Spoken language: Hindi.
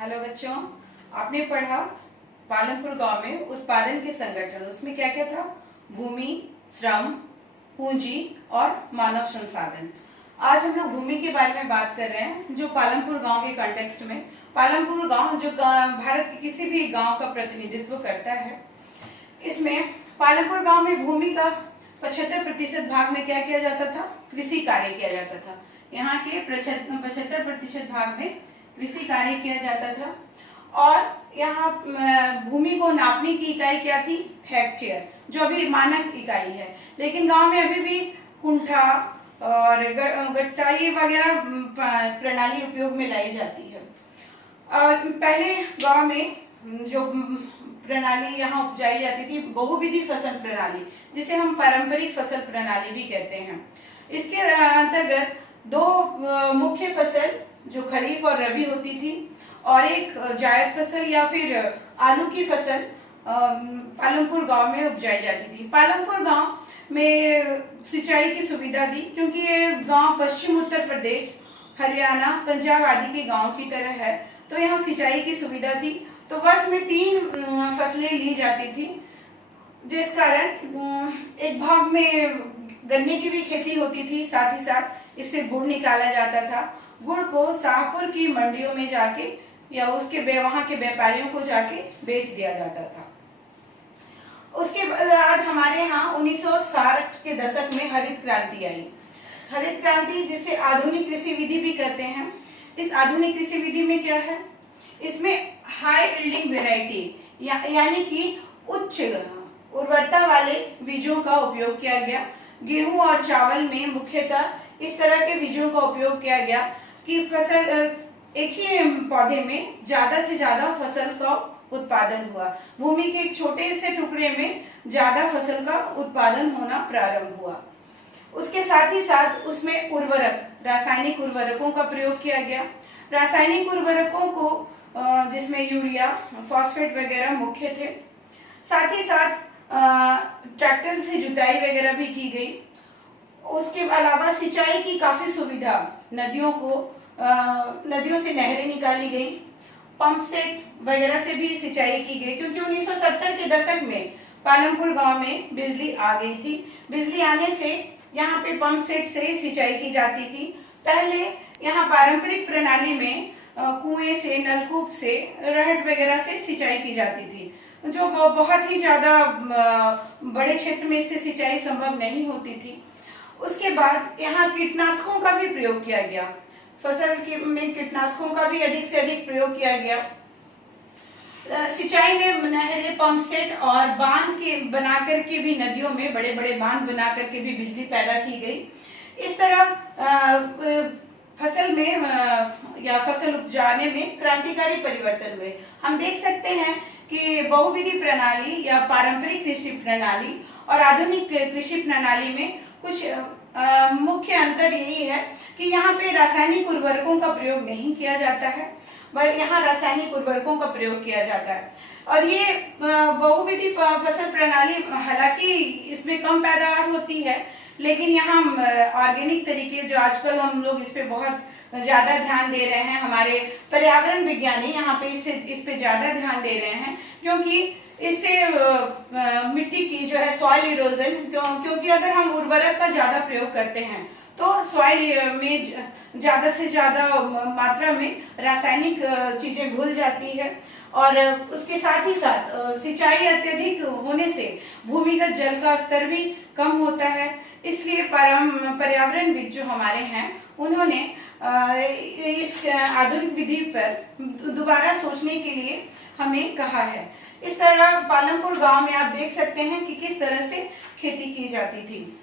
हेलो बच्चों, आपने पढ़ा पालमपुर गांव में उत्पादन के संगठन। उसमें क्या क्या था? भूमि, श्रम, पूंजी और मानव संसाधन। आज हम लोग भूमि के बारे में बात कर रहे हैं, जो पालमपुर गांव के कॉन्टेक्स्ट में। पालमपुर गांव जो भारत के किसी भी गांव का प्रतिनिधित्व करता है। इसमें पालमपुर गांव में भूमि का 75% भाग में क्या किया जाता था? कृषि कार्य किया जाता था। यहाँ के 75% भाग में कृषि कार्य किया जाता था। और यहाँ भूमि को नापने की इकाई क्या थी? हेक्टेयर, जो अभी मानक इकाई है। लेकिन गांव में अभी भी कुंठा और गट्टा ये वगैरह प्रणाली उपयोग में लाई जाती है। और पहले गांव में जो प्रणाली यहाँ उपजाई जाती थी, बहुविधि फसल प्रणाली, जिसे हम पारंपरिक फसल प्रणाली भी कहते हैं। इसके अंतर्गत दो मुख्य फसल जो खरीफ और रबी होती थी, और एक जायद फसल या फिर आलू की फसल पालमपुर गांव में उपजाई जाती थी। पालमपुर गांव में सिंचाई की सुविधा दी, क्योंकि ये गांव पश्चिम उत्तर प्रदेश, हरियाणा, पंजाब आदि के गांव की तरह है, तो यहाँ सिंचाई की सुविधा थी। तो वर्ष में 3 फसलें ली जाती थी, जिस कारण एक भाग में गन्ने की भी खेती होती थी। साथ ही साथ इससे गुड़ निकाला जाता था। गुड़ को शाहपुर की मंडियों में जाके या उसके वहां के व्यापारियों को जाके बेच दिया जाता था। उसके बाद हमारे यहाँ 1960 के दशक में हरित क्रांति आई। हरित क्रांति, जिसे आधुनिक कृषि विधि भी कहते हैं। इस आधुनिक कृषि विधि में क्या है? इसमें हाई यील्डिंग वेराइटी यानी कि उच्च उर्वरता वाले बीजों का उपयोग किया गया। गेहूं और चावल में मुख्यतः इस तरह के बीजों का उपयोग किया गया कि फसल एक ही पौधे में ज्यादा से ज्यादा फसल का उत्पादन हुआ। भूमि के एक छोटे से टुकड़े में ज्यादा फसल का उत्पादन होना प्रारंभ हुआ। उसके साथ ही साथ उसमें उर्वरक, रासायनिक उर्वरकों का प्रयोग किया गया। रासायनिक उर्वरकों को जिसमें यूरिया, फॉस्फेट वगैरह मुख्य थे। साथ ही साथ ट्रैक्टर से जुताई वगैरह भी की गई। उसके अलावा सिंचाई की काफी सुविधा, नदियों से नहरें निकाली गई, पंप सेट वगैरह से भी सिंचाई की गई, क्योंकि 1970 के दशक में पालमपुर गांव में बिजली आ गई थी। बिजली आने से यहाँ पे पंप सेट से सिंचाई की जाती थी। पहले यहाँ पारंपरिक प्रणाली में कुएं से, नलकूप से, रहट वगैरह से सिंचाई की जाती थी, जो बहुत ही ज्यादा बड़े क्षेत्र में इससे सिंचाई संभव नहीं होती थी। उसके बाद यहाँ कीटनाशकों का भी प्रयोग किया गया। फसल में कीटनाशकों का भी अधिक से अधिक प्रयोग किया गया। सिंचाई में नहरें, पंप सेट और बांध के बना करके भी, नदियों में बड़े बड़े बांध बना करके भी बिजली पैदा की गई। इस तरह फसल में या फसल उपजाने में क्रांतिकारी परिवर्तन हुए। हम देख सकते हैं कि बहुविधि प्रणाली या पारंपरिक कृषि प्रणाली और आधुनिक कृषि प्रणाली में कुछ मुख्य अंतर यही है कि यहाँ पे रासायनिक उर्वरकों का प्रयोग नहीं किया जाता है, बल्कि यहाँ रासायनिक उर्वरकों का प्रयोग किया जाता है। और ये बहुविधि फसल प्रणाली, हालांकि इसमें कम पैदावार होती है, लेकिन यहाँ ऑर्गेनिक तरीके, जो आजकल हम लोग इस पे बहुत ज्यादा ध्यान दे रहे हैं, हमारे पर्यावरण विज्ञानी यहाँ पे इस पे ज्यादा ध्यान दे रहे हैं, क्योंकि इससे मिट्टी की जो है सॉइल इरोजन, क्योंकि अगर हम उर्वरक का ज्यादा प्रयोग करते हैं तो सॉइल में ज्यादा से ज्यादा मात्रा में रासायनिक चीजें घुल जाती है। और उसके साथ ही साथ सिंचाई अत्यधिक होने से भूमिगत जल का स्तर भी कम होता है। इसलिए पर्यावरणविद जो हमारे हैं, उन्होंने इस आधुनिक विधि पर दोबारा सोचने के लिए हमें कहा है। इस तरह पालमपुर गांव में आप देख सकते हैं कि किस तरह से खेती की जाती थी।